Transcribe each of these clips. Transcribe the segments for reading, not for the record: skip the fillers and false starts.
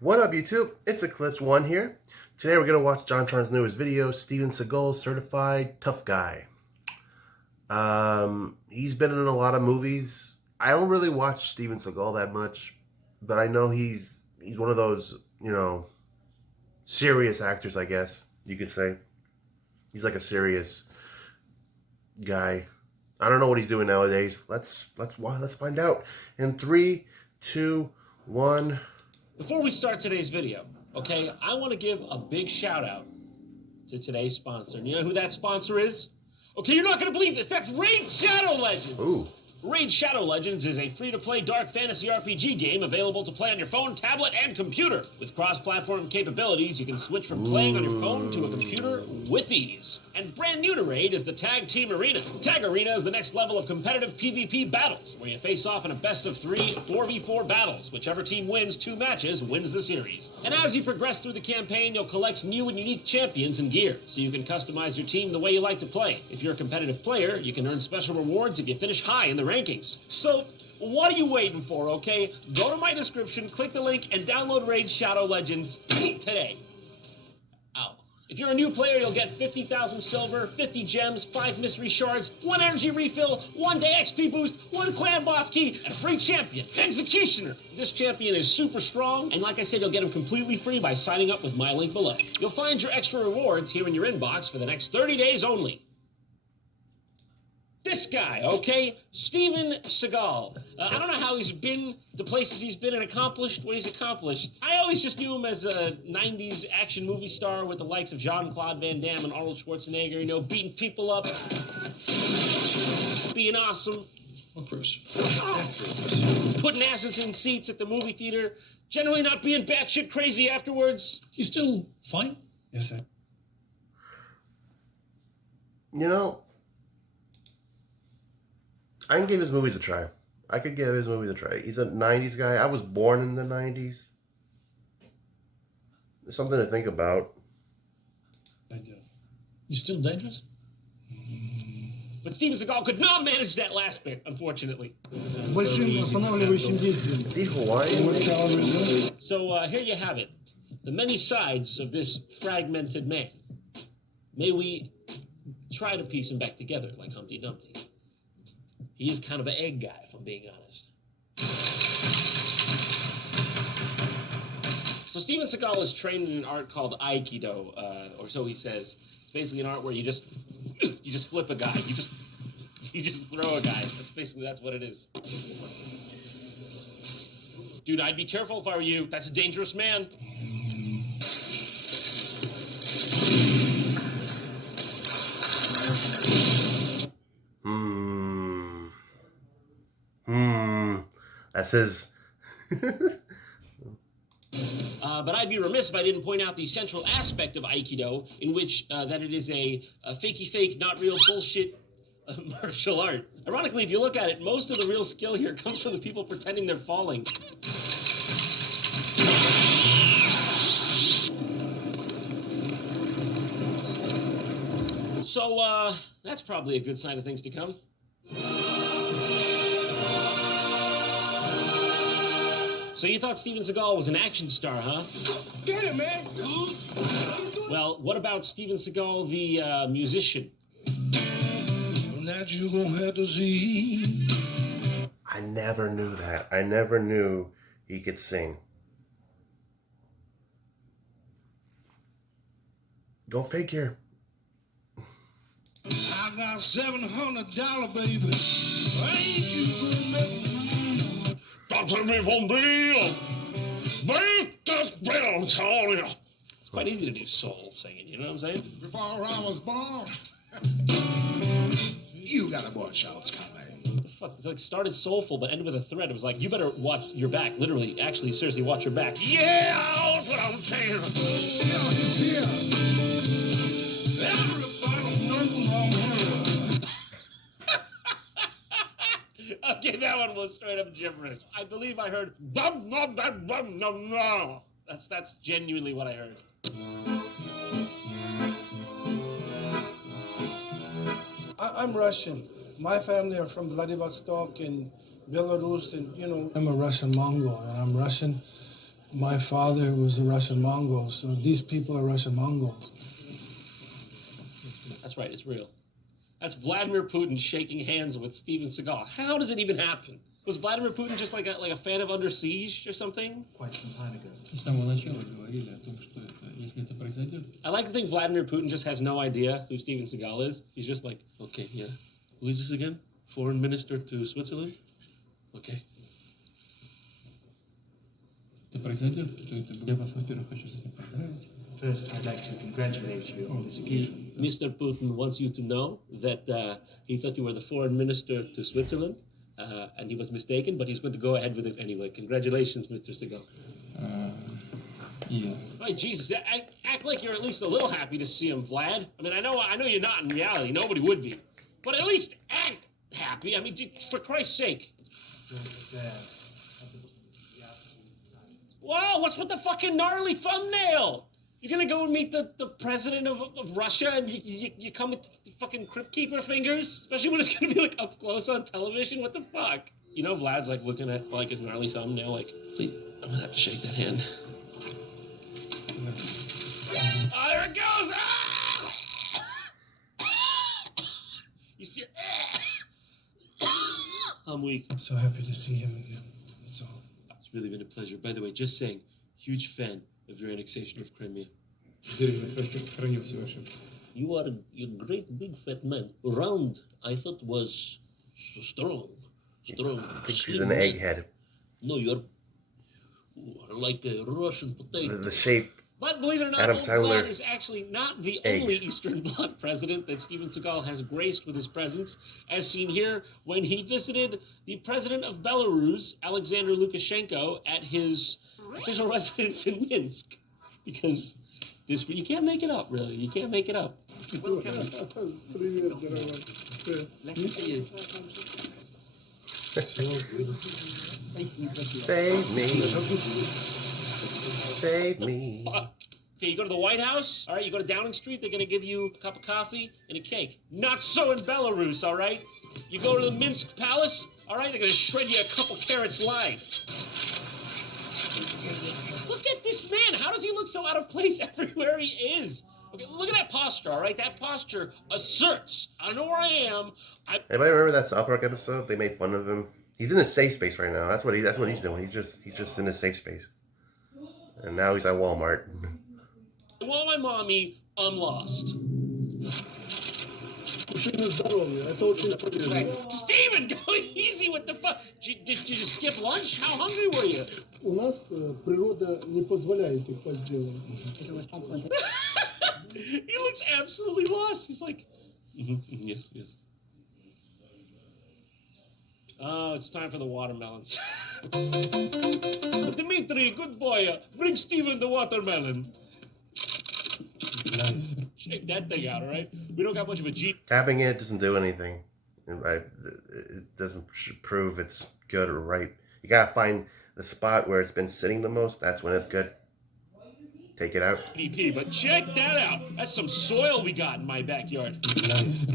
What up, YouTube? It's Eclipse1 here. Today we're going to watch JonTron's newest video, Steven Seagal, Certified Tough Guy. He's been in a lot of movies. I don't really watch Steven Seagal that much, but I know he's one of those, serious actors, I guess you could say. He's like a serious guy. I don't know what he's doing nowadays. Let's find out. In 3, 2, 1... Before we start today's video, okay, I want to give a big shout out to today's sponsor. And you know who that sponsor is? Okay, you're not going to believe this. That's Raid Shadow Legends. Ooh. Raid Shadow Legends is a free-to-play dark fantasy RPG game available to play on your phone, tablet, and computer. With cross-platform capabilities, you can switch from playing on your phone to a computer with ease. And brand new to Raid is the Tag Team Arena. Tag Arena is the next level of competitive PvP battles, where you face off in a best-of-3 4v4 battles. Whichever team wins 2 matches wins the series. And as you progress through the campaign, you'll collect new and unique champions and gear, so you can customize your team the way you like to play. If you're a competitive player, you can earn special rewards if you finish high in the rankings. So, what are you waiting for, okay? Go to my description, click the link, and download Raid Shadow Legends today. Ow. If you're a new player, you'll get 50,000 silver, 50 gems, 5 mystery shards, 1 energy refill, 1 day XP boost, 1 clan boss key, and a free champion, Executioner. This champion is super strong, and like I said, you'll get him completely free by signing up with my link below. You'll find your extra rewards here in your inbox for the next 30 days only. This guy, okay? Steven Seagal. I don't know how he's been, the places he's been and accomplished what he's accomplished. I always just knew him as a 90s action movie star with the likes of Jean-Claude Van Damme and Arnold Schwarzenegger, beating people up, being awesome. Well, Bruce. Putting asses in seats at the movie theater, generally not being batshit crazy afterwards. You still fine? Yes, sir. I can give his movies a try. I could give his movies a try. He's a 90s guy. I was born in the 90s. There's something to think about. I do. You still dangerous? But Steven Seagal could not manage that last bit, unfortunately. С большим останавливающим действием. Is he Hawaiian? So here you have it. The many sides of this fragmented man. May we try to piece him back together like Humpty Dumpty. He is kind of an egg guy, if I'm being honest. So Steven Seagal is trained in an art called Aikido, or so he says. It's basically an art where you just flip a guy. You just throw a guy. That's what it is. Dude, I'd be careful if I were you. That's a dangerous man. That says... But I'd be remiss if I didn't point out the central aspect of Aikido, in which that it is a fakey fake, not real bullshit martial art. Ironically, if you look at it, most of the real skill here comes from the people pretending they're falling. So, that's probably a good sign of things to come. So you thought Steven Seagal was an action star, huh? Get it, man. Well, what about Steven Seagal, the musician? That you gonna have to see. I never knew that. I never knew he could sing. Go figure. I got $700, baby. Ain't you gonna make It's quite easy to do soul singing, you know what I'm saying? Before I was born, you got a boy child's coming. What the fuck? It's like started soulful but ended with a threat. It was like, you better watch your back. Literally, actually, seriously, watch your back. Yeah, that's what I'm saying. Yeah, he's here. Everybody nothing wrong here. Okay, that one was straight up gibberish. I believe I heard bum bum bum bum bum bum. That's genuinely what I heard. I'm Russian. My family are from Vladivostok and Belarus, and I'm a Russian Mongol, and I'm Russian. My father was a Russian Mongol, so these people are Russian Mongols. That's right, it's real. That's Vladimir Putin shaking hands with Steven Seagal. How does it even happen? Was Vladimir Putin just like a fan of Under Siege or something? Quite some time ago. С самого начала говорили о том, что если это произойдет. I like to think Vladimir Putin just has no idea who Steven Seagal is. He's just like, okay, yeah. Who is this again? Foreign minister to Switzerland? Okay. Это произойдет, то это я вас, во-первых, хочу с этим поздравить. First, I'd like to congratulate you on this occasion. Mr. Putin wants you to know that he thought you were the foreign minister to Switzerland, and he was mistaken, but he's going to go ahead with it anyway. Congratulations, Mr. Seagal. Yeah. Oh, Jesus, act like you're at least a little happy to see him, Vlad. I mean, I know you're not in reality. Nobody would be. But at least act happy. I mean, for Christ's sake. Wow, what's with the fucking gnarly thumbnail? You're gonna go and meet the president of Russia and you come with the fucking Crypt Keeper fingers? Especially when it's gonna be like up close on television? What the fuck? You know, Vlad's like looking at like his gnarly thumbnail like, please, I'm gonna have to shake that hand. Oh, there it goes! Ah! You see it? I'm weak. I'm so happy to see him again. That's all. It's really been a pleasure. By the way, just saying, huge fan of your annexation of Crimea. You are a great big fat man. Round, I thought was so strong. Strong. I think she's an egghead. No, you're like a Russian potato. The shape. But believe it or not, Adam old Sandler Vlad is actually not the egg. only Eastern Bloc president that Steven Seagal has graced with his presence, as seen here when he visited the president of Belarus, Alexander Lukashenko, at his official residence in Minsk. Because this, you can't make it up, really. You can't make it up. Save me. Save me. Fuck. Okay, you go to the White House, all right? You go to Downing Street, they're going to give you a cup of coffee and a cake. Not so in Belarus, all right? You go to the Minsk Palace, all right? They're going to shred you a couple carrots live. Look at this man. How does he look so out of place everywhere he is? Okay, look at that posture, all right? That posture asserts, I know where I am. Anybody remember that South Park episode? They made fun of him. He's in a safe space right now. That's what he's doing. He's just in a safe space. And now he's at Walmart. Well, my mommy, I'm lost. Steven, go easy with the fuck. Did you skip lunch? How hungry were you? У нас природа не позволяет их сделать. He looks absolutely lost. He's like, yes. Oh, it's time for the watermelons. Dmitri, good boy. Bring Steven the watermelon. Nice. Shake that thing out, all right? We don't got much of a G. Tapping it doesn't do anything. It doesn't prove it's good or right. You gotta find the spot where it's been sitting the most. That's when it's good. Take it out. GDP, but check that out. That's some soil we got in my backyard. Nice.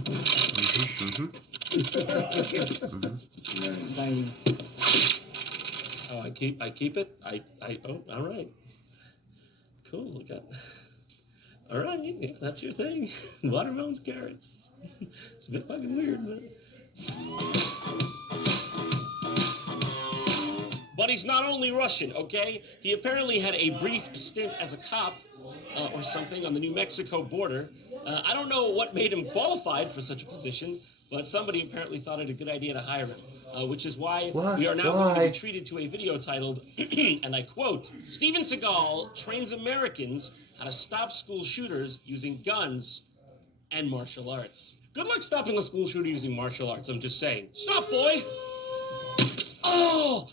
Oh, I keep it. Oh, all right. Cool. We got. All right, yeah, that's your thing. Watermelons, carrots. It's a bit fucking weird, but he's not only Russian, okay? He apparently had a brief stint as a cop or something on the New Mexico border. I don't know what made him qualified for such a position, but somebody apparently thought it a good idea to hire him, which is why we are now going to be treated to a video titled, and I quote, Steven Seagal trains Americans how to stop school shooters using guns and martial arts. Good luck stopping a school shooter using martial arts, I'm just saying. Stop, boy! Oh!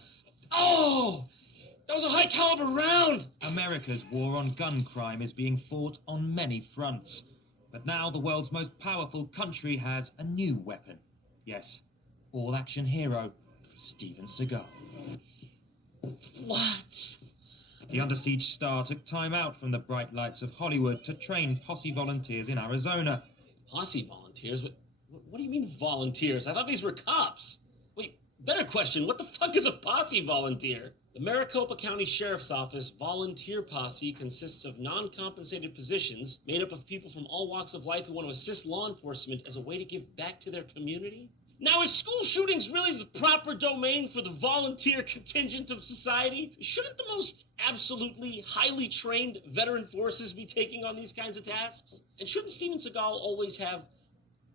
That was a high caliber round! America's war on gun crime is being fought on many fronts. But now the world's most powerful country has a new weapon. Yes, all-action hero, Steven Seagal. What? The Under Siege star took time out from the bright lights of Hollywood to train posse volunteers in Arizona. Posse volunteers? What do you mean volunteers? I thought these were cops. Wait, better question, what the fuck is a posse volunteer? The Maricopa County Sheriff's Office volunteer posse consists of non-compensated positions made up of people from all walks of life who want to assist law enforcement as a way to give back to their community. Now, is school shootings really the proper domain for the volunteer contingent of society? Shouldn't the most absolutely highly trained veteran forces be taking on these kinds of tasks? And shouldn't Steven Seagal always have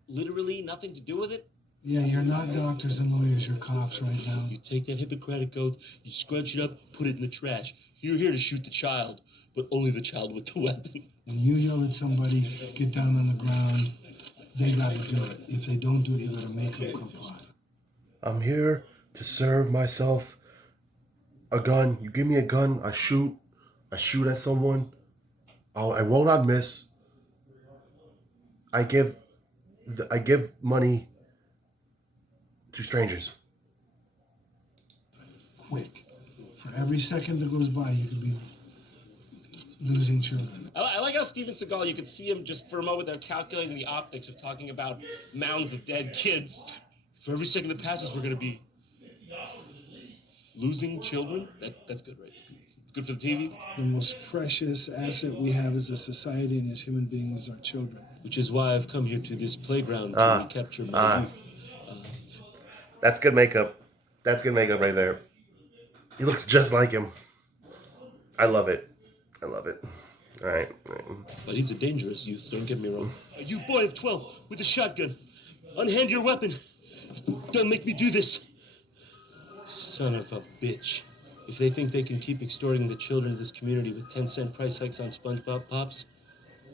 literally nothing to do with it? Yeah, you're not doctors and lawyers, you're cops right now. You take that Hippocratic oath, you scrunch it up, put it in the trash. You're here to shoot the child, but only the child with the weapon. When you yell at somebody, get down on the ground, they gotta do it. If they don't do it, you gotta make them comply. I'm here to serve myself. A gun. You give me a gun, I shoot. I shoot at someone. I will not miss. I give money to strangers. Quick. For every second that goes by, you could be losing children. I like how Steven Seagal, you could see him just for a moment there calculating the optics of talking about mounds of dead kids. For every second that passes, we're going to be losing children. That's good, right? It's good for the TV. The most precious asset we have as a society and as human beings is our children. Which is why I've come here to this playground to recapture my youth. That's good makeup. That's good makeup right there. He looks just like him. I love it. I love it. All right. But he's a dangerous youth, don't get me wrong. You boy of 12 with a shotgun. Unhand your weapon. Don't make me do this. Son of a bitch. If they think they can keep extorting the children of this community with 10-cent price hikes on SpongeBob Pops,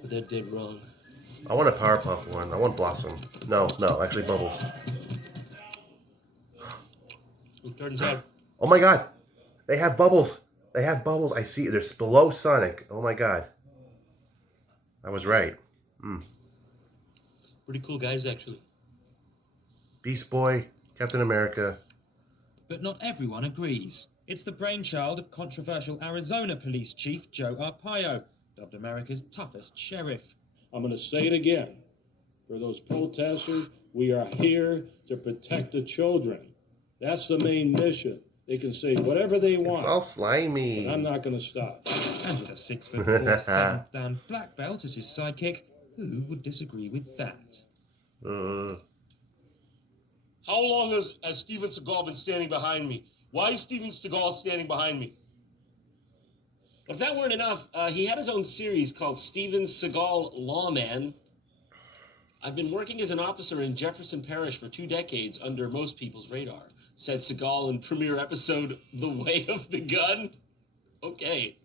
they're dead wrong. I want a Powerpuff one. I want Blossom. No, actually Bubbles. It turns out. Oh my God. They have Bubbles. They have Bubbles. I see. They're below Sonic. Oh my God. I was right. Pretty cool guys, actually. Beast Boy, Captain America. But not everyone agrees. It's the brainchild of controversial Arizona Police Chief Joe Arpaio, dubbed America's toughest sheriff. I'm going to say it again. For those protesters, we are here to protect the children. That's the main mission. They can say whatever they want. It's all slimy. But I'm not going to stop. And with a 6'4", 7th dan black belt as his sidekick, who would disagree with that? How long has Steven Seagal been standing behind me? Why is Steven Seagal standing behind me? If that weren't enough, he had his own series called Steven Seagal Lawman. I've been working as an officer in Jefferson Parish for 2 decades under most people's radar, said Seagal in premiere episode The Way of the Gun. Okay.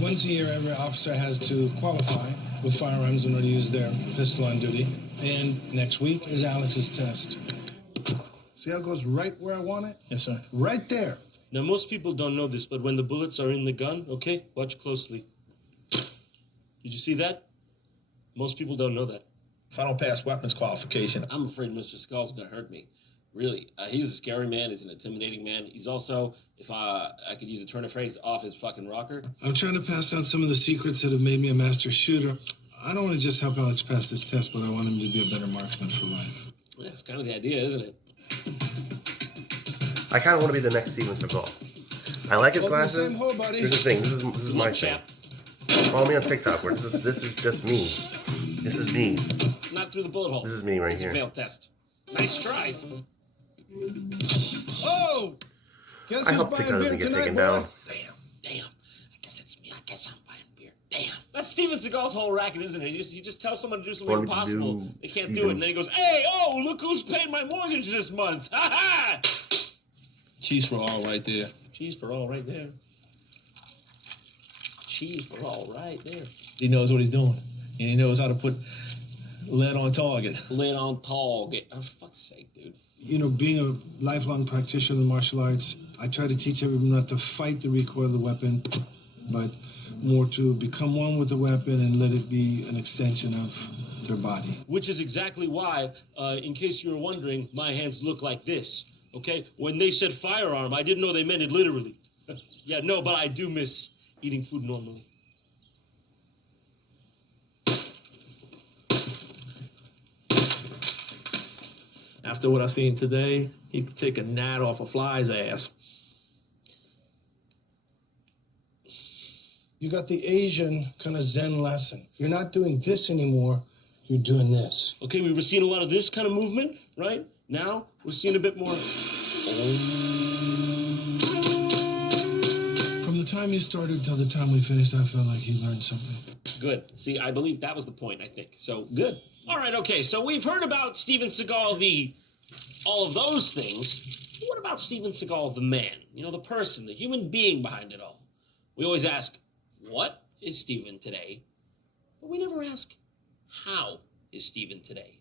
Once a year, every officer has to qualify with firearms in order to use their pistol on duty. And next week is Alex's test. See how it goes right where I want it? Yes, sir. Right there. Now, most people don't know this, but when the bullets are in the gun, okay, watch closely. Did you see that? Most people don't know that. If I don't pass weapons qualification, I'm afraid Mr. Skull's gonna hurt me. Really. He's a scary man. He's an intimidating man. He's also, if I could use a turn of phrase, off his fucking rocker. I'm trying to pass down some of the secrets that have made me a master shooter. I don't want to just help Alex pass this test, but I want him to be a better marksman for life. Yeah, it's kind of the idea, isn't it? I kind of want to be the next Steven Seagal. I like his Hold the glasses. same hole, buddy. Here's the thing. This is my Look, thing. chap, Follow me on TikTok. Where this is just me. This is me. not through the bullet hole. This is me right It's here. a failed test. Nice try. Oh! Guess I who's hope buying TikTok doesn't beer get tonight, taken boy? down. Damn. I guess it's me. I guess I'm buying beer. Damn. That's Steven Seagal's whole racket, isn't it? He just tells someone to do something What do we impossible. do, They can't do Steven? it. And then he goes, hey, oh, look who's paying my mortgage this month. Ha ha! cheese for all right there. Cheese for all right there. Cheese for all right there. He knows what he's doing, and he knows how to put lead on target. Lid on target. Oh, for fuck's sake, dude. You know, being a lifelong practitioner in martial arts, I try to teach everyone not to fight the recoil of the weapon, but more to become one with the weapon and let it be an extension of their body. Which is exactly why, in case you were wondering, my hands look like this. Okay? When they said firearm, I didn't know they meant it literally. Yeah, no, but I do miss eating food normally. After what I seen today, he could take a gnat off a fly's ass. You got the Asian kind of Zen lesson. You're not doing this anymore, you're doing this. Okay, we were seeing a lot of this kind of movement, right? Now we're seeing a bit more. From the time you started till the time we finished, I felt like he learned something. Good. See, I believe that was the point, I think. So, good. All right, okay, so we've heard about Steven Seagal, all of those things. But what about Steven Seagal, the man? You know, the person, the human being behind it all. We always ask, what is Steven today? But we never ask, how is Steven today?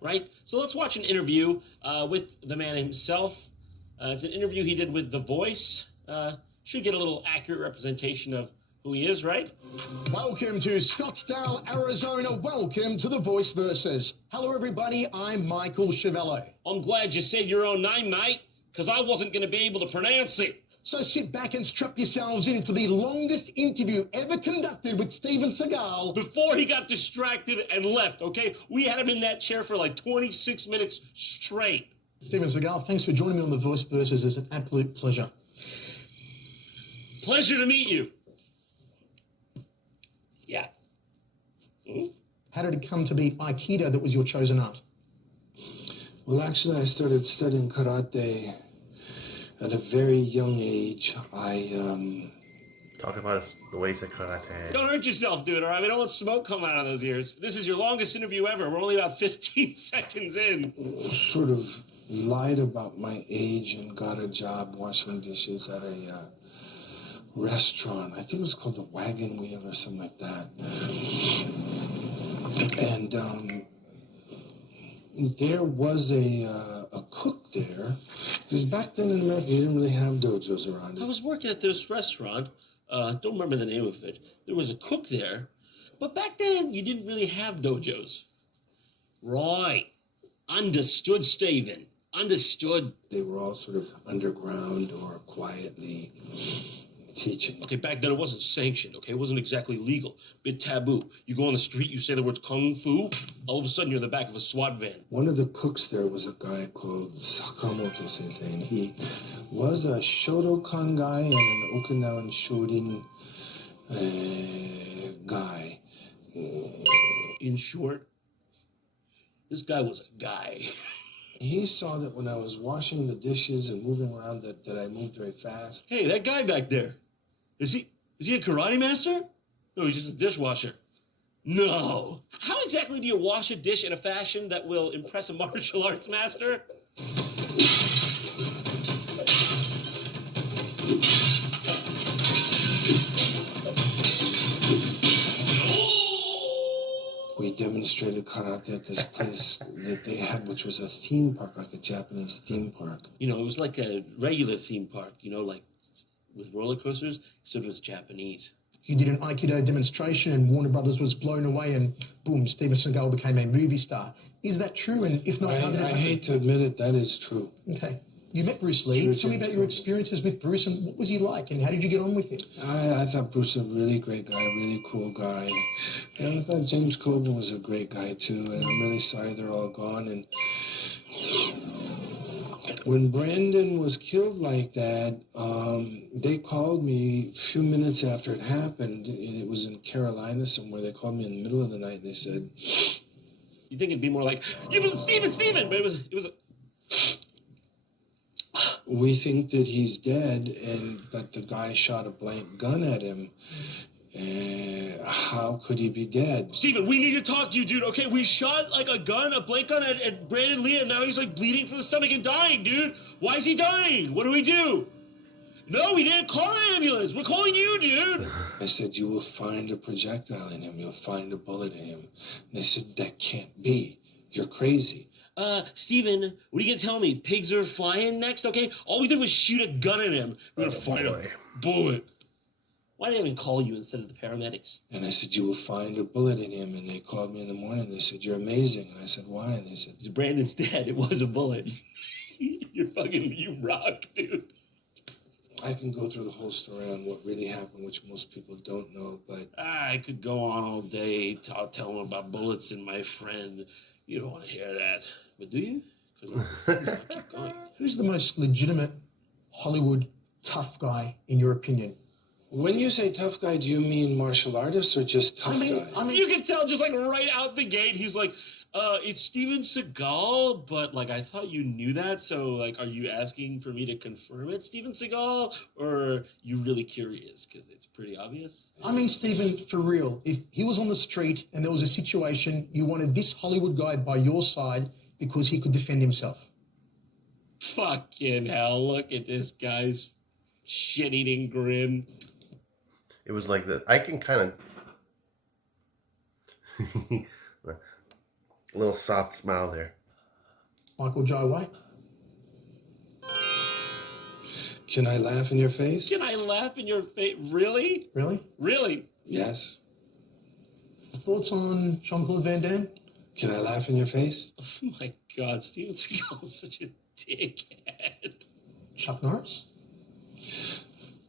Right? So let's watch an interview with the man himself. It's an interview he did with The Voice. Should get a little accurate representation of who he is, right? Welcome to Scottsdale, Arizona. Welcome to The Voice Versus. Hello, everybody. I'm Michael Chiavello. I'm glad you said your own name, mate, because I wasn't going to be able to pronounce it. So sit back and strap yourselves in for the longest interview ever conducted with Steven Seagal. Before he got distracted and left, okay? We had him in that chair for like 26 minutes straight. Steven Seagal, thanks for joining me on The Voice Versus. It's an absolute pleasure. Pleasure to meet you. Yeah. Mm-hmm. How did it come to be Aikido that was your chosen art? Well, actually, I started studying karate at a very young age. Talk about the way he said karate. Don't hurt yourself, dude, all right? We don't want smoke coming out of those ears. This is your longest interview ever. We're only about 15 seconds in. Sort of lied about my age and got a job washing dishes at a restaurant. I think it was called the Wagon Wheel or something like that. And there was a cook there, because back then in America you didn't really have dojos around. I was working at this restaurant. Don't remember the name of it. There was a cook there, but back then you didn't really have dojos. Right. Understood, Steven. Understood. They were all sort of underground or quietly teaching. Okay, back then it wasn't sanctioned, okay? It wasn't exactly legal. Bit taboo. You go on the street, you say the words kung fu, all of a sudden you're in the back of a SWAT van. One of the cooks there was a guy called Sakamoto Sensei, and he was a Shotokan guy and an Okinawan Shorin guy. In short, this guy was a guy. He saw that when I was washing the dishes and moving around that I moved very fast. Hey, that guy back there, is he a karate master? No, he's just a dishwasher. No. How exactly do you wash a dish in a fashion that will impress a martial arts master? We demonstrated karate at this place that they had, which was a theme park, like a Japanese theme park. You know, it was like a regular theme park, you know, like with roller coasters, except it was Japanese. You did an Aikido demonstration and Warner Brothers was blown away and boom, Steven Seagal became a movie star. Is that true? And if not, how did it happen? I hate to admit it, that is true. Okay. You met Bruce Lee. True, Tell me about your experiences with Bruce and what was he like and how did you get on with him? I thought Bruce was a really great guy, really cool guy. And I thought James Coburn was a great guy too. And I'm really sorry they're all gone. And when Brandon was killed like that, they called me a few minutes after it happened. It was in Carolina somewhere. They called me in the middle of the night. They said, You think it'd be more like, Steven, but it was a... we think that he's dead, but the guy shot a blank gun at him. How could he be dead? Steven, we need to talk to you, dude, okay? We shot like a blank gun at Brandon Lee, and now he's like bleeding from the stomach and dying, dude. Why is he dying? What do we do? No, we didn't call an ambulance. We're calling you, dude. I said, you will find a projectile in him. You'll find a bullet in him. And they said, that can't be. You're crazy. Steven, what are you gonna tell me? Pigs are flying next, okay? All we did was shoot a gun at him. We're gonna find a bullet. Why did I even call you instead of the paramedics? And I said, you will find a bullet in him. And they called me in the morning. They said, you're amazing. And I said, why? And they said, Brandon's dead. It was a bullet. You rock, dude. I can go through the whole story on what really happened, which most people don't know, but... I could go on all day. I'll tell them about bullets and my friend. You don't want to hear that. But do you? Because I'll keep going. Who's the most legitimate Hollywood tough guy in your opinion? When you say tough guy, do you mean martial artist or just tough guy? You can tell just like right out the gate, he's like, it's Steven Seagal, but like I thought you knew that, so like are you asking for me to confirm it's Steven Seagal, or you really curious because it's pretty obvious? I mean, Stephen, for real, if he was on the street and there was a situation, you wanted this Hollywood guy by your side because he could defend himself. Fucking hell, look at this guy's shit-eating grin. It was like that. I can kind of a little soft smile there. Michael Jai White? Can I laugh in your face? Can I laugh in your face? Really? Really? Really? Yes. Thoughts on Jean-Claude Van Damme? Can I laugh in your face? Oh my God, Steven Seagal is such a dickhead. Chuck Norris?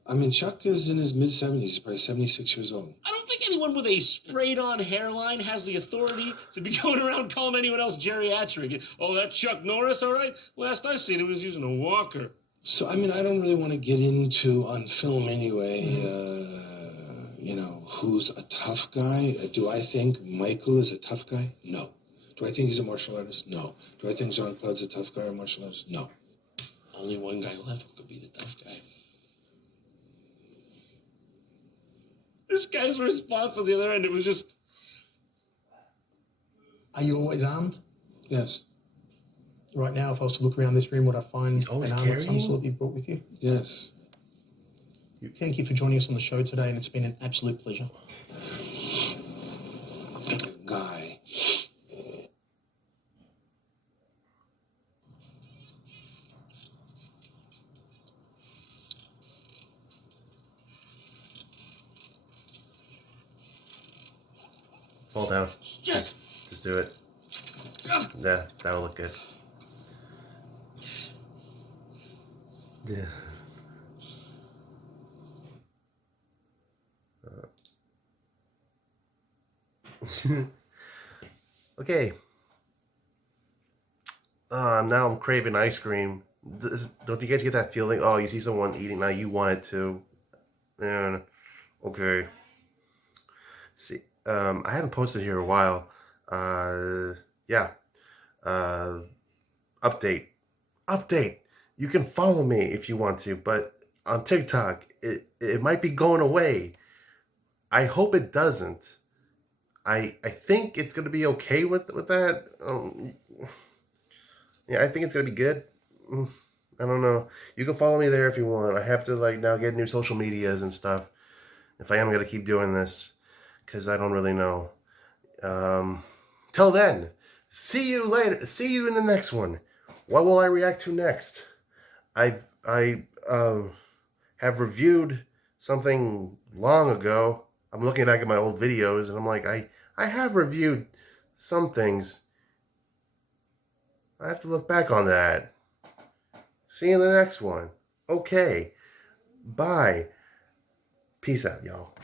I mean, Chuck is in his mid-70s. He's probably 76 years old. I don't think anyone with a sprayed-on hairline has the authority to be going around calling anyone else geriatric. Oh, that Chuck Norris, all right? Last I seen him, he was using a walker. So, I mean, I don't really want to get into, on film anyway, you know, who's a tough guy. Do I think Michael is a tough guy? No. Do I think he's a martial artist? No. Do I think Jean-Claude's a tough guy or martial artist? No. Only one guy left who could be the tough guy. This guy's response on the other end, it was just... Are you always armed? Yes. Right now, if I was to look around this room, would I find He's always an arm of some carrying? sort that you've brought with you? Yes. Thank you for joining us on the show today, and it's been an absolute pleasure. Guy. Fall down. Yes. Just do it. Yeah, that'll look good. Yeah. Okay. Now I'm craving ice cream. Don't you guys get that feeling? Oh, you see someone eating, now you want it too. And okay. See, I haven't posted here a while. Yeah. Update. You can follow me if you want to, but on TikTok, it might be going away. I hope it doesn't. I think it's gonna be okay with that. Yeah, I think it's gonna be good. I don't know. You can follow me there if you want. I have to like now get new social medias and stuff. If I am gonna keep doing this, because I don't really know. Till then, see you later. See you in the next one. What will I react to next? I have reviewed something long ago. I'm looking back at my old videos and I'm like, I have reviewed some things. I have to look back on that. See you in the next one. Okay. Bye. Peace out, y'all.